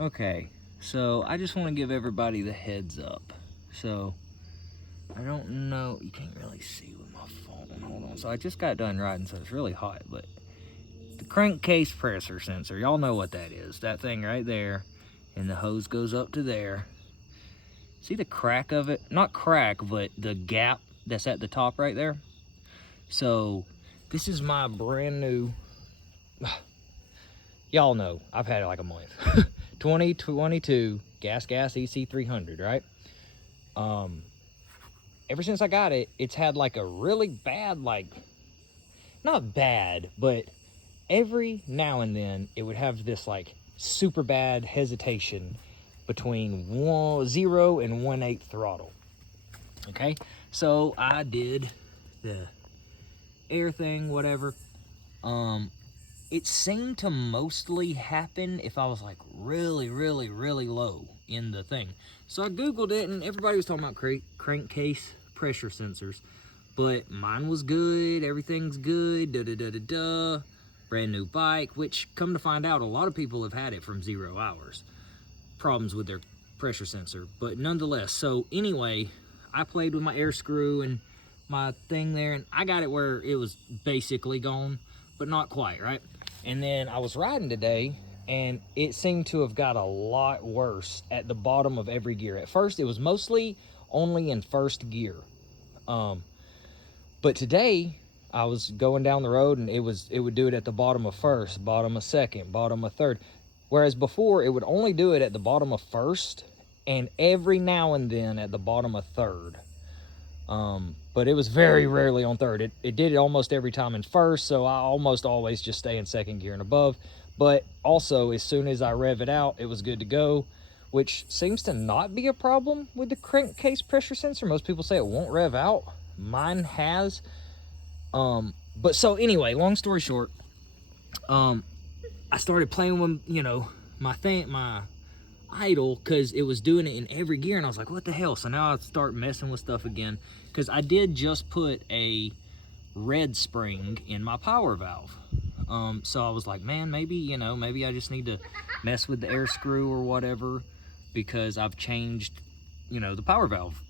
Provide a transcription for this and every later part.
Okay, so I just want to give everybody the heads up. So, I don't know, you can't really see with my phone, hold on. So I just got done riding, so it's really hot, but the crankcase pressure sensor, y'all know what that is. That thing right there, and the hose goes up to there. See the crack of it? Not crack, but the gap that's at the top right there. So this is my brand new, y'all know, I've had it like a month. 2022 gasgas EC300, right? Ever since I got it, it's had like a really bad, like, not bad, but every now and then it would have this like super bad hesitation between 0 and 1/8 throttle. Okay, so I did the air thing, whatever. It seemed to mostly happen if I was like really low in the thing. So I googled it, and everybody was talking about crankcase pressure sensors, but mine was good. Everything's good. Brand new bike, which, come to find out, a lot of people have had it from 0 hours. Problems with their pressure sensor, but nonetheless. So anyway, I played with my air screw and my thing there, and I got it where it was basically gone, but not quite, right? And then I was riding today, and it seemed to have got a lot worse at the bottom of every gear. At first, it was mostly only in first gear. But today, I was going down the road, and it would do it at the bottom of first, bottom of second, bottom of third. Whereas before, it would only do it at the bottom of first, and every now and then at the bottom of third. But it was very rarely on third. It did it almost every time in first, so I almost always just stay in second gear and above. But also, as soon as I rev it out, it was good to go, which seems to not be a problem with the crankcase pressure sensor. Most people say it won't rev out. Mine has. But so anyway, long story short, I started playing with, my idle, because it was doing it in every gear, and I was like, what the hell? So now I start messing with stuff again, because I did just put a red spring in my power valve. So I was like, man, maybe I just need to mess with the air screw or whatever, because I've changed, the power valve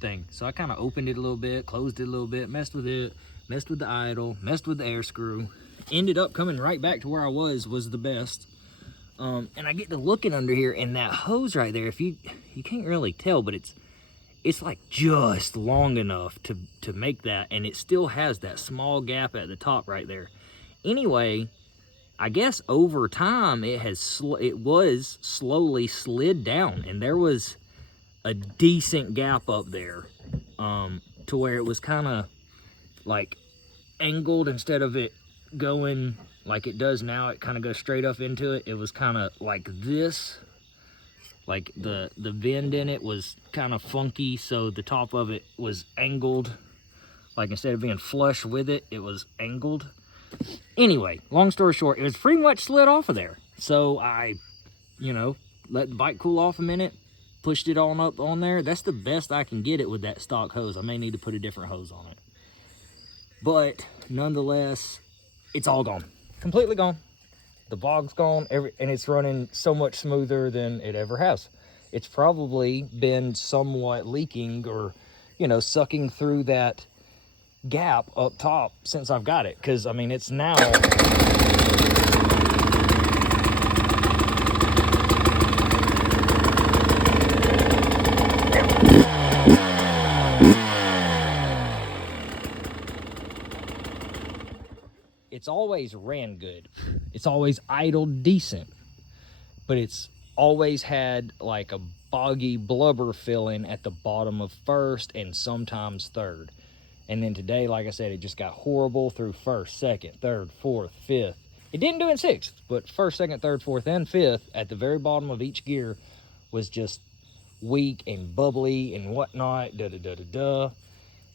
thing. So I kind of opened it a little bit, closed it a little bit, messed with it, messed with the idle, messed with the air screw, ended up coming right back to where I was the best. And I get to looking under here, and that hose right there, if you can't really tell, but it's like just long enough to make that, and it still has that small gap at the top right there. Anyway, I guess over time it was slowly slid down, and there was a decent gap up there, to where it was kind of like angled. Instead of it going like it does now, it kind of goes straight up into it. It was kind of like this, like the bend in it was kind of funky, so the top of it was angled. Like, instead of being flush with it, it was angled. Anyway, long story short, it was pretty much slid off of there. So I, let the bike cool off a minute, pushed it on up on there. That's the best I can get it with that stock hose. I may need to put a different hose on it. But nonetheless, it's all gone. Completely gone. The bog's gone, and it's running so much smoother than it ever has. It's probably been somewhat leaking or, sucking through that gap up top since I've got it. Because, I mean, it's now... It's always ran good. It's always idled decent. But it's always had like a boggy blubber filling at the bottom of first and sometimes third. And then today, like I said, it just got horrible through first, second, third, fourth, fifth. It didn't do it in sixth, but first, second, third, fourth, and fifth at the very bottom of each gear was just weak and bubbly and whatnot,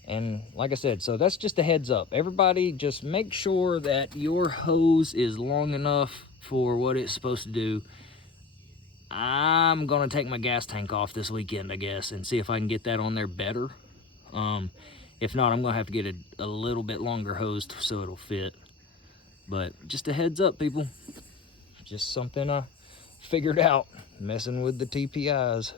And like I said, so that's just a heads up. Everybody just make sure that your hose is long enough for what it's supposed to do. I'm gonna take my gas tank off this weekend, I guess, and see if I can get that on there better. If not, I'm gonna have to get a little bit longer hose so it'll fit. But just a heads up, people. Just something I figured out messing with the TPIs.